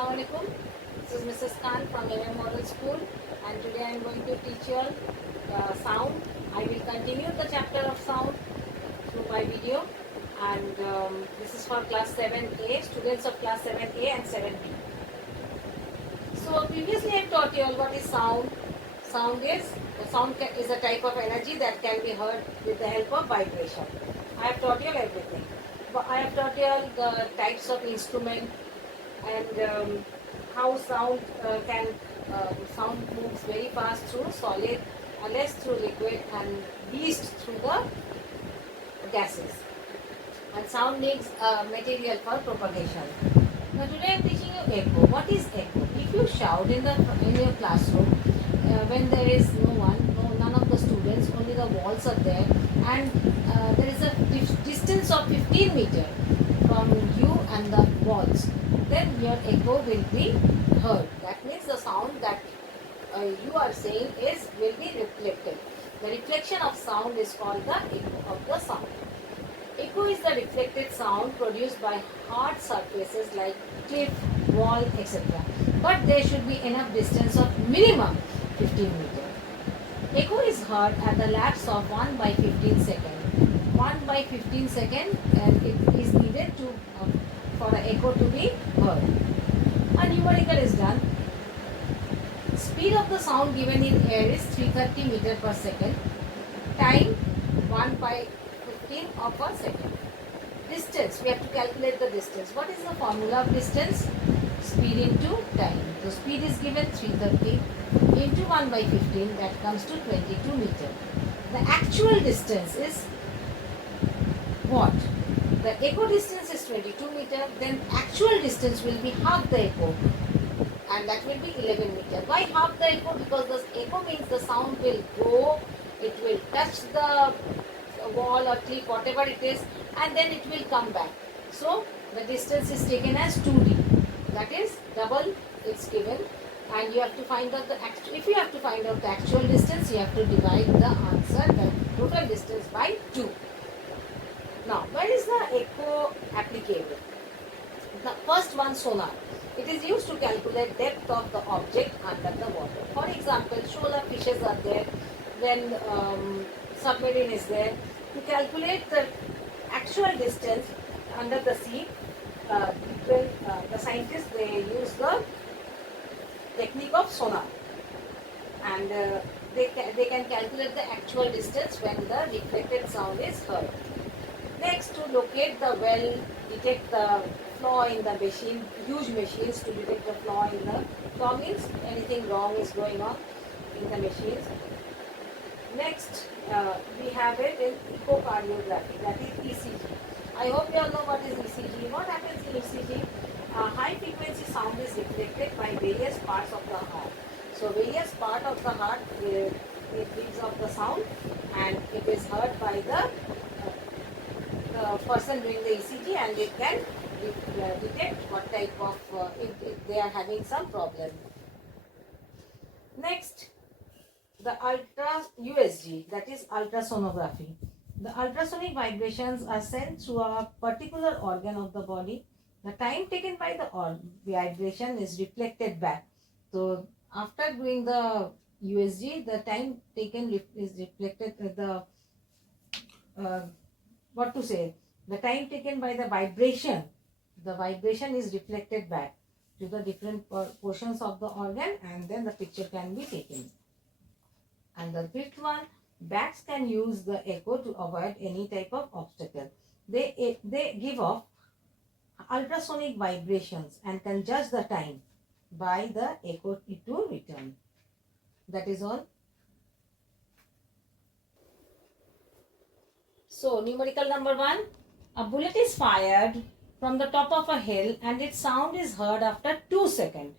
Assalamualaikum. This is Mrs. Khan from MM Model School, and today I am going to teach you all sound. I will continue the chapter of sound through my video, and this is for class 7A, students of class 7A and 7B. So previously I taught you all what is sound. Sound is a type of energy that can be heard with the help of vibration. I have taught you all everything. But I have taught you all the types of instrument and how sound moves very fast through solid, less through liquid, and least through the gases. And sound needs material for propagation. Now today I am teaching you echo. What is echo? If you shout in your classroom when there is none of the students, only the walls are there, and there is a distance of 15 meters from you and the walls, then your echo will be heard. That means the sound that you are saying will be reflected. The reflection of sound is called the echo of the sound. Echo is the reflected sound produced by hard surfaces like cliff, wall, etc. But there should be enough distance of minimum 15 meters. Echo is heard at the lapse of 1 by 15 seconds. 1 by 15 seconds it is needed for the echo to be heard. A numerical is done. Speed of the sound given in air is 330 meters per second. Time 1 by 15 of a second. Distance, we have to calculate the distance. What is the formula of distance? Speed into time. So speed is given 330 into 1 by 15, that comes to 22 meters. The actual distance is what? The echo distance is 22 meters, then actual distance will be half the echo, and that will be 11 meters. Why half the echo? Because the echo means the sound will go, it will touch the wall or cliff, whatever it is, and then it will come back. So the distance is taken as 2d. That is double it's given, and you have to find out if you have to find out the actual distance, you have to divide the answer, the total distance, by 2. Now, where is the echo applicable? The first one, sonar. It is used to calculate depth of the object under the water. For example, shoal fishes are there, when submarine is there. To calculate the actual distance under the sea, the scientists, they use the technique of sonar, and they can calculate the actual distance when the reflected sound is heard. Next, to locate the well, detect the flaw in the machine, huge machines to detect the flaw in the flaw means anything wrong is going on in the machines. Next, we have it in echocardiography, that is ECG. I hope you all know what is ECG. What happens in ECG? High frequency sound is reflected by various parts of the heart. So various part of the heart, it gives off the sound, and it is heard by the person doing the ECG, and it can detect what type of, if they are having some problem. Next, the USG, that is ultrasonography. The ultrasonic vibrations are sent through a particular organ of the body. The time taken by the vibration is reflected back. So after doing the USG, the time taken is reflected with the the time taken by the vibration is reflected back to the different portions of the organ, and then the picture can be taken. And the fifth one, bats can use the echo to avoid any type of obstacle. They give off ultrasonic vibrations and can judge the time by the echo to return. That is all. So numerical number 1, a bullet is fired from the top of a hill and its sound is heard after 2 seconds.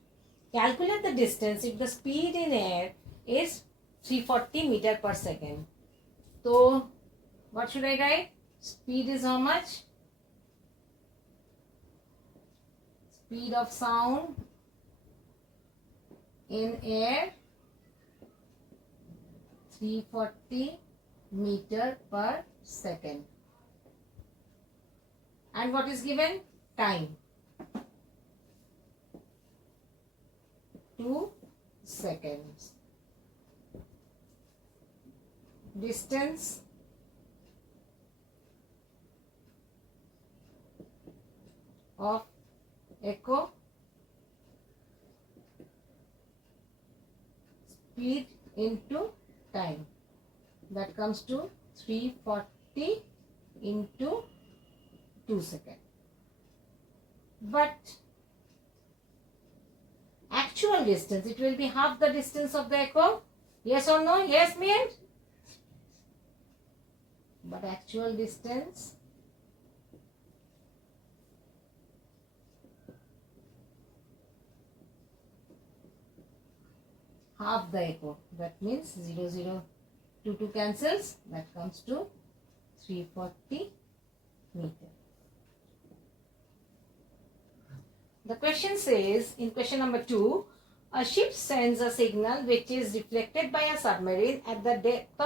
Calculate the distance if the speed in air is 340 meters per second. So what should I write? Speed is how much? Speed of sound in air 340 meter per second. And what is given? Time. 2 seconds. Distance of echo, speed into time, that comes to 340 into 2 seconds. But actual distance, it will be half the distance of the echo. Yes or no? Yes means? But actual distance half the echo. That means 0, 0, 2, 2 cancels. That comes to 340 meter. The question says, in question number 2, a ship sends a signal which is reflected by a submarine at the depth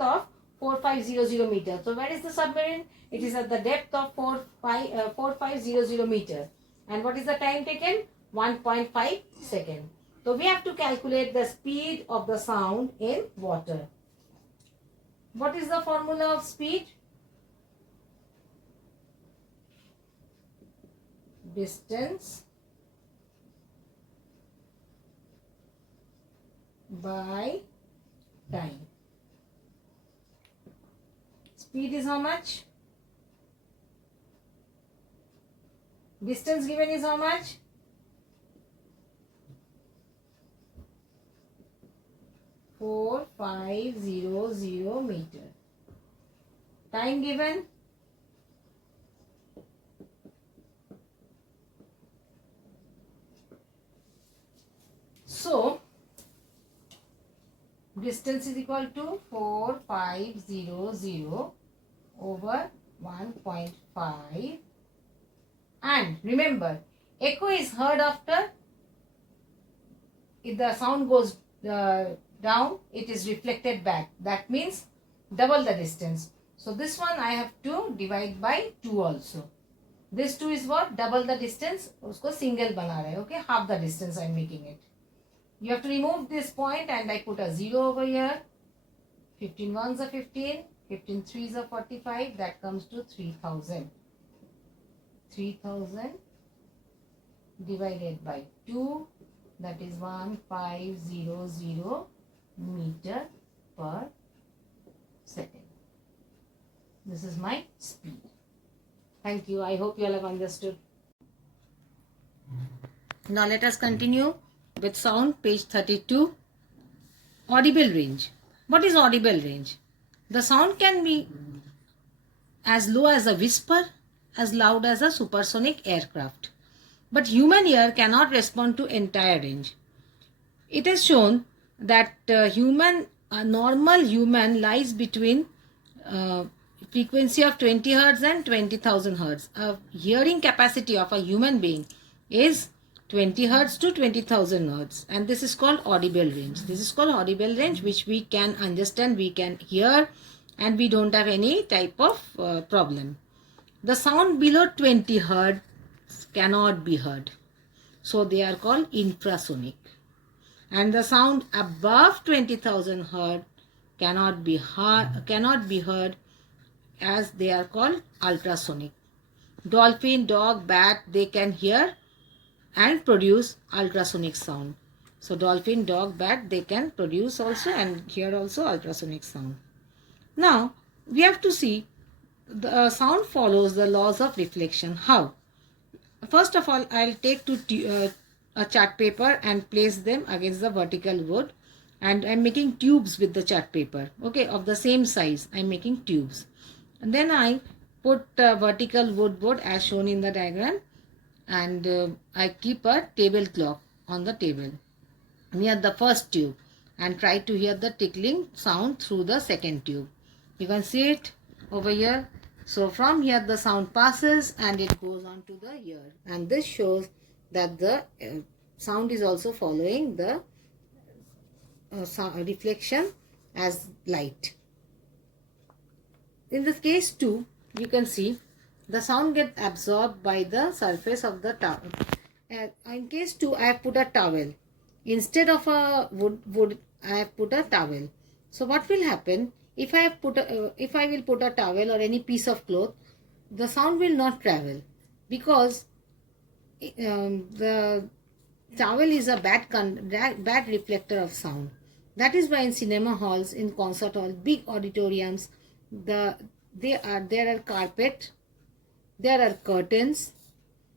of 4500 meters. So where is the submarine? It is at the depth of 4500 meter. And what is the time taken? 1.5 second. So we have to calculate the speed of the sound in water. What is the formula of speed? Distance by time. Speed is how much? Distance given is how much? 4500 meter. Time given? So, distance is equal to 4500 over 1.5. And remember, echo is heard after, if the sound goes down, it is reflected back. That means double the distance. So this one I have to divide by 2 also. This 2 is what? Double the distance. Usko single bana rahe. Okay, half the distance I am making it. You have to remove this point and I put a 0 over here. 15 ones are 15. 15 threes are 45. That comes to 3000. 3000 divided by 2. That is 1500 meter per second. This is my speed. Thank you. I hope you all have understood. Now let us continue with sound, page 32. Audible range. What is audible range? The sound can be as low as a whisper, as loud as a supersonic aircraft. But human ear cannot respond to entire range. It is shown that a normal human lies between frequency of 20 Hz and 20,000 Hz. A hearing capacity of a human being is 20 Hz to 20,000 Hz, and this is called audible range. This is called audible range, which we can understand, we can hear, and we don't have any type of problem. The sound below 20 Hz cannot be heard, so they are called infrasonic. And the sound above 20,000 Hz cannot be heard, as they are called ultrasonic. Dolphin, dog, bat, they can hear and produce ultrasonic sound. So dolphin, dog, bat, they can produce also and hear also ultrasonic sound. Now we have to see the sound follows the laws of reflection. How? First of all, I'll take a chart paper and place them against the vertical wood, and I'm making tubes with the chart paper, okay, of the same size. I'm making tubes, and then I put vertical wood board as shown in the diagram, and I keep a tablecloth on the table near the first tube and try to hear the tickling sound through the second tube. You can see it over here. So from here the sound passes and it goes on to the ear, and this shows that the sound is also following the reflection as light. In this case 2, you can see the sound gets absorbed by the surface of the towel. In case 2, I have put a towel. Instead of a wood, I have put a towel. So what will happen if I have if I will put a towel or any piece of cloth, the sound will not travel, because the towel is a bad reflector of sound. That is why in cinema halls, in concert halls, big auditoriums, there are carpet, there are curtains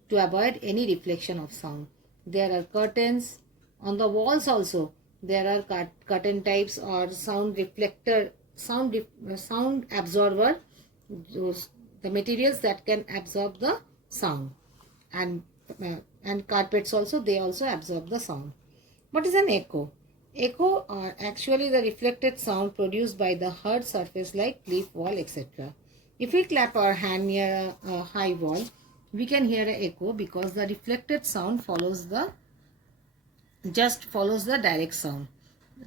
to avoid any reflection of sound. There are curtains on the walls also. There are curtain types or sound reflector, sound absorber, those the materials that can absorb the sound, and carpets also, they also absorb the sound. What is an echo? Echo are actually the reflected sound produced by the heard surface like cliff, wall, etc. If we clap our hand near a high wall, we can hear an echo because the reflected sound follows the direct sound.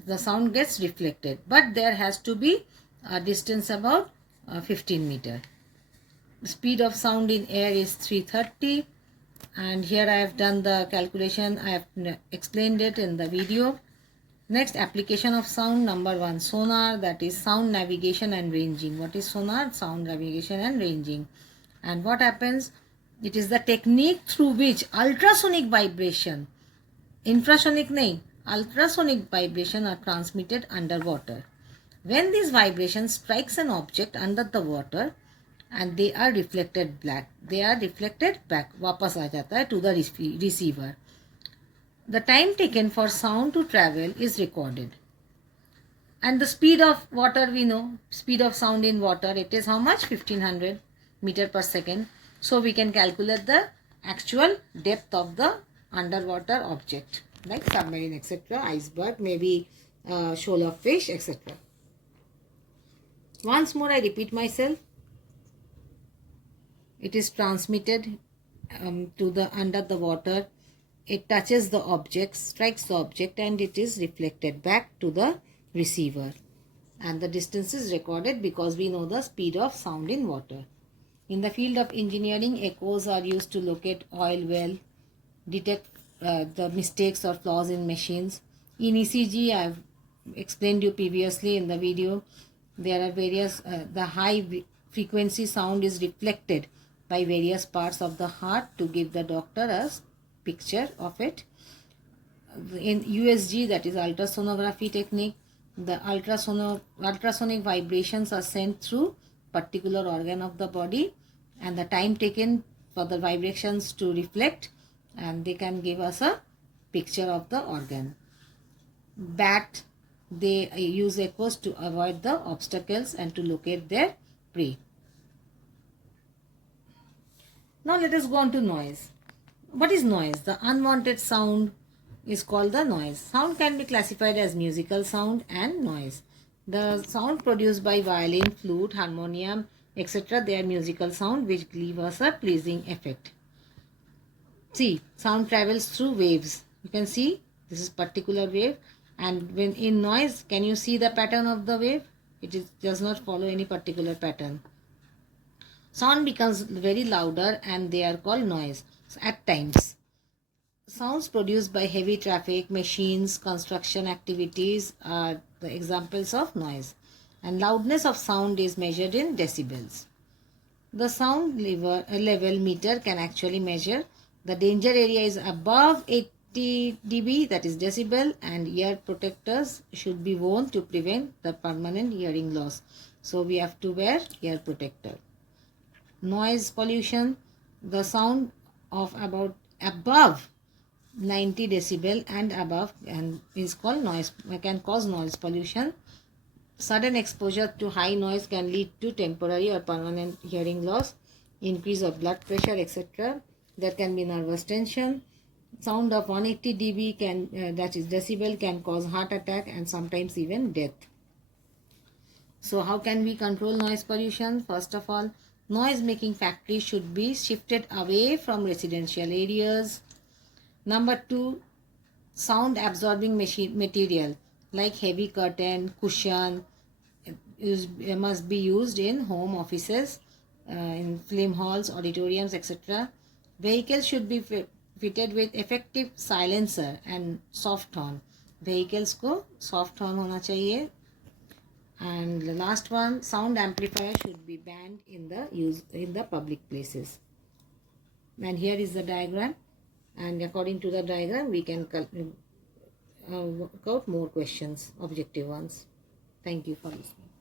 The sound gets reflected, but there has to be a distance about 15 meter. Speed of sound in air is 330, and here I have done the calculation. I have explained it in the video. Next, application of sound. Number 1, sonar, that is sound navigation and ranging. What is sonar? Sound navigation and ranging. And what happens? It is the technique through which ultrasonic vibration, infrasonic nahi, ultrasonic vibration are transmitted underwater. When these vibrations strikes an object under the water and they are reflected back, वापस आ जाता है to the receiver. The time taken for sound to travel is recorded. And the speed of water, we know, speed of sound in water, it is how much? 1500 meter per second. So we can calculate the actual depth of the underwater object, like submarine, etc., iceberg, maybe shoal of fish, etc. Once more I repeat myself. It is transmitted to the under the water. It touches the object, strikes the object, and it is reflected back to the receiver. And the distance is recorded because we know the speed of sound in water. In the field of engineering, echoes are used to locate oil well, detect the mistakes or flaws in machines. In ECG, I have explained you previously in the video, there are various, the high frequency sound is reflected by various parts of the heart to give the doctor a picture of it. In USG, that is ultrasonography technique, the ultrasonic vibrations are sent through particular organ of the body, and the time taken for the vibrations to reflect, and they can give us a picture of the organ. Bat, they use echoes to avoid the obstacles and to locate their prey. Now let us go on to noise. What is noise? The unwanted sound is called the noise. Sound can be classified as musical sound and noise. The sound produced by violin, flute, harmonium, etc., they are musical sound which give us a pleasing effect. See, sound travels through waves. You can see this is particular wave, and when in noise, can you see the pattern of the wave? Does not follow any particular pattern. Sound becomes very louder and they are called noise. So at times, sounds produced by heavy traffic, machines, construction activities are the examples of noise. And loudness of sound is measured in decibels. The sound level meter can actually measure. The danger area is above 80 dB, that is decibel, and ear protectors should be worn to prevent the permanent hearing loss. So we have to wear ear protector. Noise pollution, the sound of about above 90 decibel and above and is called noise, can cause noise pollution. Sudden exposure to high noise can lead to temporary or permanent hearing loss, increase of blood pressure, etc. There can be nervous tension. Sound of 180 dB can, that is decibel, can cause heart attack and sometimes even death. So how can we control noise pollution? First of all, noise making factories should be shifted away from residential areas. Number 2, sound absorbing material like heavy curtain, cushion must be used in home offices, in film halls, auditoriums, etc. Vehicles should be fitted with effective silencer and soft horn. Vehicles को soft horn होना चाहिए. And the last one, sound amplifier should be banned in the public places. And here is the diagram, and according to the diagram we can work out more questions, objective ones. Thank you for listening.